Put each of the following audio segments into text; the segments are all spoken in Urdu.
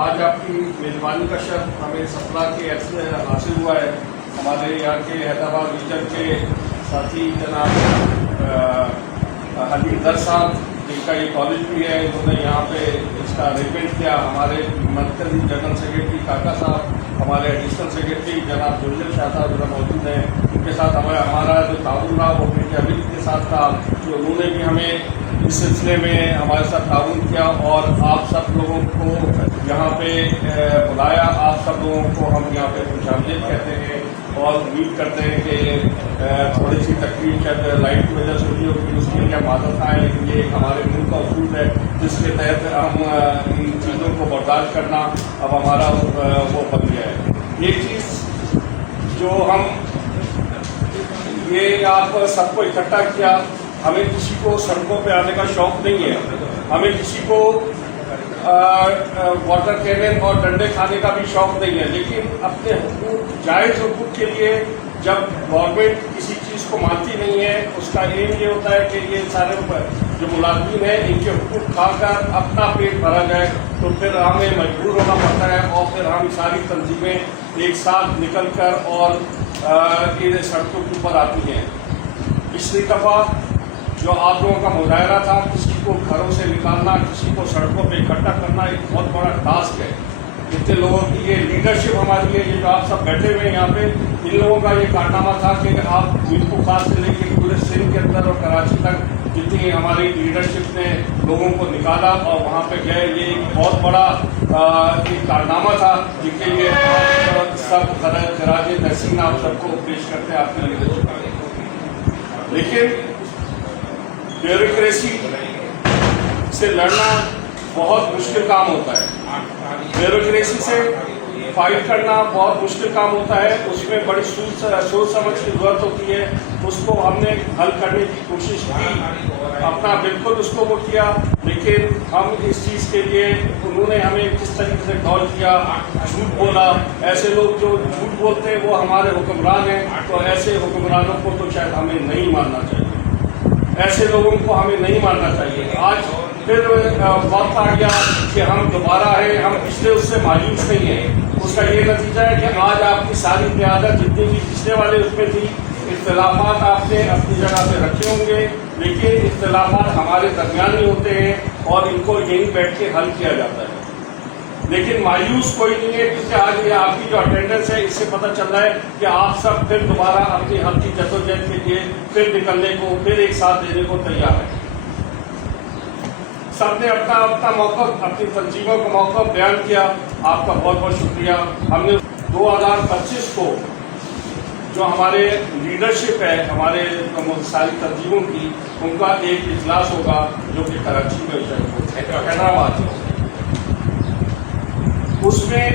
آج آپ کی میزبانی کا شرف ہمیں سپلا کے ایسے حاصل ہوا ہے. ہمارے یہاں کے حیدرآباد ریجن کے ساتھی جناب حلیم در صاحب، جن کا یہ کالج بھی ہے، انہوں نے یہاں پہ اس کا ارینجمنٹ کیا. ہمارے مرکزی جنرل سیکرٹری کاکا صاحب، ہمارے ایڈیشنل سیکرٹری جناب جوجل شاہ صاحب جو موجود ہیں، ان کے ساتھ ہمارا جو تعاون رہا وہ پی ٹی حمید کے ساتھ تھا، جو انہوں نے بھی ہمیں اس سلسلے میں ہمارے ساتھ تعاون کیا اور آپ سب لوگوں کو یہاں پہ بلایا. آپ سب لوگوں کو ہم یہاں پہ خوش آمدید کہتے ہیں اور امید کرتے ہیں کہ تھوڑی سی تکلیف شاید لائٹ کی وجہ سے ہوئی ہوگی، اس کے لیے ہم معذرت ہیں، لیکن یہ ایک ہمارے ملک کا اصول ہے جس کے تحت ہم ان چیزوں کو برداشت کرنا اب ہمارا وہ بن گیا ہے. ایک چیز جو ہم یہ آپ سب کو اکٹھا کیا، ہمیں کسی کو سڑکوں پہ آنے کا شوق نہیں ہے، ہمیں کسی کو واٹر کینن اور ڈنڈے کھانے کا بھی شوق نہیں ہے، لیکن اپنے حقوق، جائز حقوق کے لیے جب گورنمنٹ کسی چیز کو مانتی نہیں ہے، اس کا ایم یہ ہوتا ہے کہ یہ سارے جو ملازمین ہیں ان کے حقوق کھا کر اپنا پیٹ بھرا جائے، تو پھر ہمیں مجبور ہونا پڑتا ہے اور پھر ہم ساری تنظیمیں ایک ساتھ نکل کر اور سڑکوں کے اوپر آتی ہیں. پچھلی دفعہ جو آپ لوگوں کا مظاہرہ تھا، کسی کو گھروں سے نکالنا، کسی کو سڑکوں پہ اکٹھا کرنا، ایک بہت بڑا ٹاسک ہے. اتنے لوگوں کی یہ لیڈرشپ ہمارے لیے، یہ جو آپ سب بیٹھے ہوئے ہیں یہاں پہ، ان لوگوں کا یہ کارنامہ تھا کہ آپ ملک خاص سے لے کے پورے سندھ کے اندر اور کراچی تک جتنی ہماری لیڈرشپ نے لوگوں کو نکالا اور وہاں پہ گئے، یہ ایک بہت بڑا ایک کارنامہ تھا جن کے لیے سب خراج تحسین آپ سب کو پیش کرتے ہیں آپ کی لیڈرشپ. لیکن بیوروکریسی سے لڑنا بہت مشکل کام ہوتا ہے. بیوروکریسی سے فائٹ کرنا بہت مشکل کام ہوتا ہے، اس میں بڑی سوچ سمجھ کی ضرورت ہوتی ہے. اس کو ہم نے حل کرنے کی کوشش کی، اپنا بالکل اس کو وہ کیا، لیکن ہم اس چیز کے لیے انہوں نے ہمیں کس طریقے سے کال کیا، جھوٹ بولا. ایسے لوگ جو جھوٹ بولتے ہیں وہ ہمارے حکمران ہیں، تو ایسے حکمرانوں کو تو شاید ہمیں نہیں ماننا چاہیے، ایسے لوگوں کو ہمیں نہیں ماننا چاہیے. آج پھر وقت آ گیا کہ ہم دوبارہ ہیں، ہم پچھلے اس سے مایوس نہیں ہیں. اس کا یہ نتیجہ ہے کہ آج آپ کی ساری قیادت جتنی بھی پچھلے والے اس میں تھی، اختلافات آپ نے اپنی جگہ پہ رکھے ہوں گے، لیکن اختلافات ہمارے درمیان ہی ہوتے ہیں اور ان کو یہیں بیٹھ کے حل کیا جاتا ہے. لیکن مایوس کوئی نہیں ہے، کیونکہ آج یہ آپ کی جو اٹینڈنس ہے اس سے پتہ چل رہا ہے کہ آپ سب پھر دوبارہ اپنی حق کی جدوجہد کے لیے پھر نکلنے کو، پھر ایک ساتھ دینے کو تیار ہے. سب نے اپنا اپنا موقف، اپنی تنظیموں کا موقف بیان کیا. آپ کا بہت بہت شکریہ. ہم نے 2025 کو جو ہمارے لیڈرشپ ہے، ہمارے ساری تنظیموں کی، ان کا ایک اجلاس ہوگا جو کہ کراچی میں حیدرآباد میں. اس میں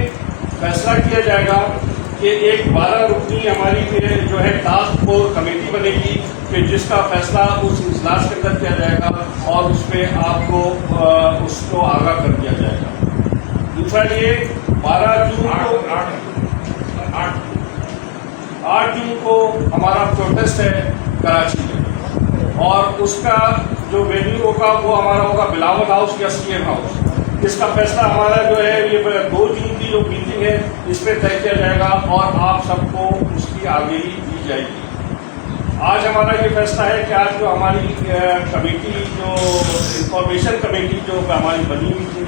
فیصلہ کیا جائے گا کہ ایک 12 رکنی ہماری جو ہے ٹاسک فورس کمیٹی بنے گی کہ جس کا فیصلہ اس اجلاس کے اندر کیا جائے گا اور اس میں آپ کو اس کو آگاہ کر دیا جائے گا. دوسرا یہ 8 جون کو ہمارا پروٹیسٹ ہے کراچی میں، اور اس کا جو وینیو ہوگا وہ ہمارا ہوگا بلاول ہاؤس یا سی ایم ہاؤس. اس کا فیصلہ ہمارا جو ہے یہ 2 جون کی جو میٹنگ ہے اس پہ طے کیا جائے گا اور آپ سب کو اس کی آگاہی دی جائے گی. آج ہمارا یہ فیصلہ ہے کہ آج جو ہماری کمیٹی، جو انفارمیشن کمیٹی جو ہماری بنی ہوئی تھی،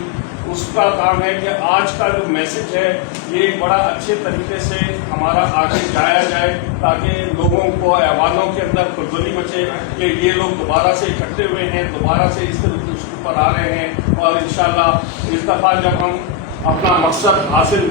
اس کا کام ہے کہ آج کا جو میسج ہے یہ ایک بڑا اچھے طریقے سے ہمارا آگے جایا جائے، تاکہ لوگوں کو، ایوانوں کے اندر کھلبلی مچے کہ یہ لوگ دوبارہ سے اکٹھے ہوئے ہیں، دوبارہ سے اس طرح پر آ رہے ہیں، اور انشاءاللہ اس دفعہ جب ہم اپنا مقصد حاصل